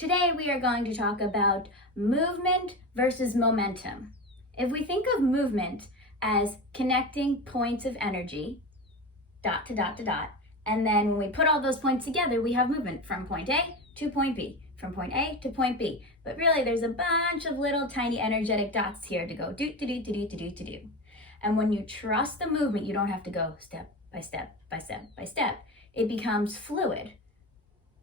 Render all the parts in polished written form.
Today we are going to talk about movement versus momentum. If we think of movement as connecting points of energy, dot to dot to dot, and then when we put all those points together, we have movement from point A to point B, from point A to point B. But really there's a bunch of little tiny energetic dots here to go do, to do, to do, to do, to do. And when you trust the movement, you don't have to go step by step by step by step. It becomes fluid.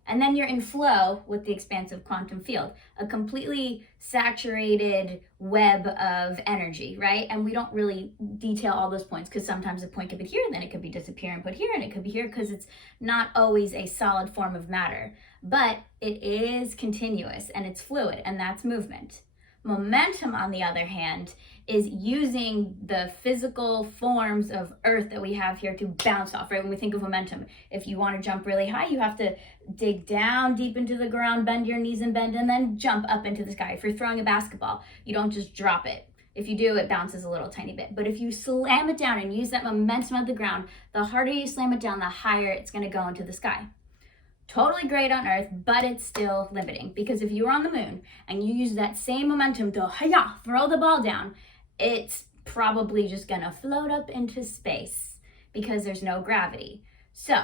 And then you're in flow with the expansive quantum field, a completely saturated web of energy, right? And we don't really detail all those points because sometimes a point could be here, then it could be disappear and put here, and it could be here because it's not always a solid form of matter. But it is continuous and it's fluid, and that's movement. Momentum, on the other hand, is using the physical forms of earth that we have here to bounce off, right? When we think of momentum, if you want to jump really high, you have to dig down deep into the ground, bend your knees and then jump up into the sky. If you're throwing a basketball, you don't just drop it. If you do, it bounces a little tiny bit. But if you slam it down and use that momentum of the ground, the harder you slam it down, the higher it's going to go into the sky. Totally great on Earth, but it's still limiting, because if you were on the moon and you use that same momentum to throw the ball down, it's probably just gonna float up into space because there's no gravity. So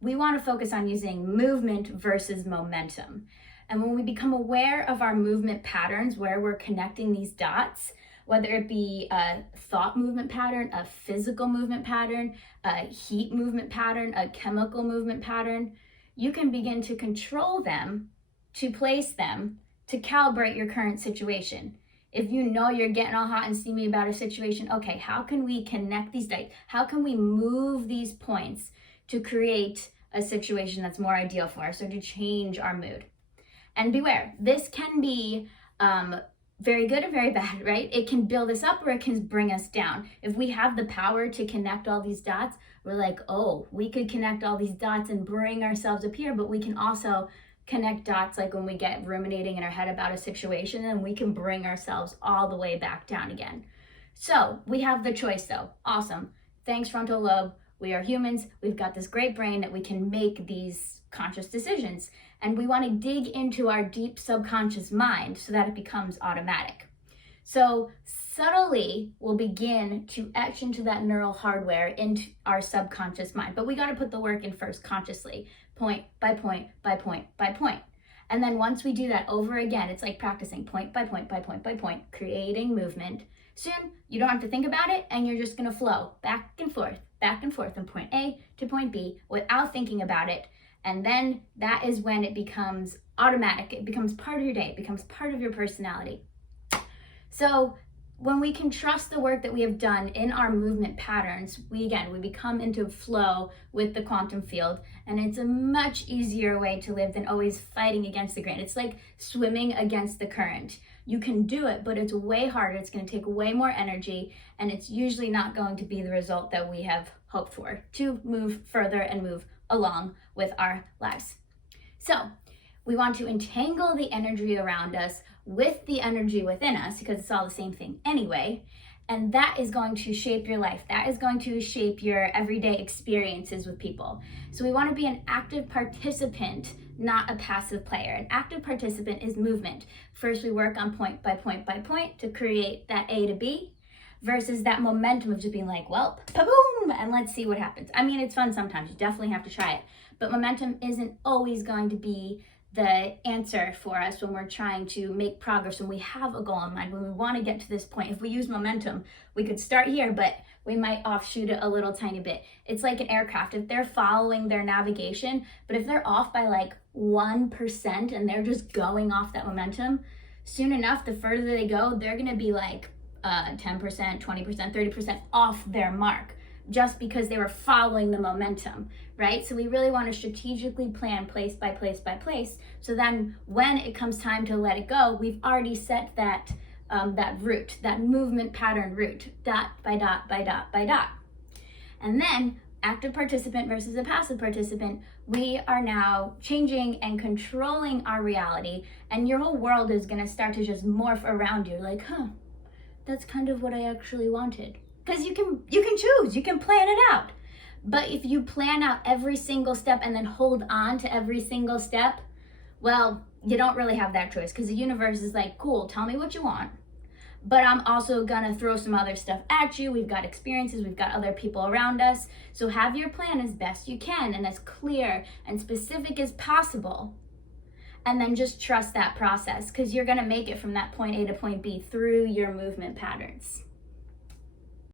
we want to focus on using movement versus momentum. And when we become aware of our movement patterns, where we're connecting these dots, whether it be a thought movement pattern, a physical movement pattern, a heat movement pattern, a chemical movement pattern, you can begin to control them, to place them, to calibrate your current situation. If you know you're getting all hot and steamy about a situation, okay, how can we connect these dots? How can we move these points to create a situation that's more ideal for us, or to change our mood? And beware, this can be very good or very bad, right? It can build us up or it can bring us down. If we have the power to connect all these dots, we're like, oh, we could connect all these dots and bring ourselves up here, but we can also connect dots like when we get ruminating in our head about a situation, and we can bring ourselves all the way back down again. So we have the choice though. Awesome. Thanks, frontal lobe. We are humans. We've got this great brain that we can make these conscious decisions. And we want to dig into our deep subconscious mind so that it becomes automatic. So subtly, we'll begin to etch into that neural hardware into our subconscious mind. But we got to put the work in first consciously, point by point by point by point. And then once we do that over again, it's like practicing point by point by point by point, creating movement. Soon, you don't have to think about it, and you're just going to flow back and forth from point A to point B without thinking about it. And then that is when it becomes automatic. It becomes part of your day. It becomes part of your personality. So when we can trust the work that we have done in our movement patterns, we become into flow with the quantum field, and it's a much easier way to live than always fighting against the grain. It's like swimming against the current. You can do it, but it's way harder. It's going to take way more energy, and it's usually not going to be the result that we have hoped for to move further and move along with our lives. So we want to entangle the energy around us with the energy within us, because it's all the same thing anyway. And that is going to shape your life. That is going to shape your everyday experiences with people. So we want to be an active participant, not a passive player. An active participant is movement. First, we work on point by point by point to create that A to B, versus that momentum of just being like, well, boom, and let's see what happens. I mean, it's fun sometimes. You definitely have to try it. But momentum isn't always going to be the answer for us when we're trying to make progress, when we have a goal in mind, when we want to get to this point. If we use momentum, we could start here, but we might offshoot it a little tiny bit. It's like an aircraft. If they're following their navigation, but if they're off by like 1% and they're just going off that momentum, soon enough, the further they go, they're going to be like 10%, 20%, 30% off their mark, just because they were following the momentum, right? So we really want to strategically plan place by place by place, so then when it comes time to let it go, we've already set that route, that movement pattern route, dot by dot by dot by dot. And then active participant versus a passive participant, we are now changing and controlling our reality, and your whole world is going to start to just morph around you like, that's kind of what I actually wanted. Because you can choose, you can plan it out. But if you plan out every single step and then hold on to every single step, Well, you don't really have that choice, because the universe is like, cool, tell me what you want, but I'm also gonna throw some other stuff at you. We've got experiences, we've got other people around us. So have your plan as best you can and as clear and specific as possible. And then just trust that process, because you're gonna make it from that point A to point B through your movement patterns.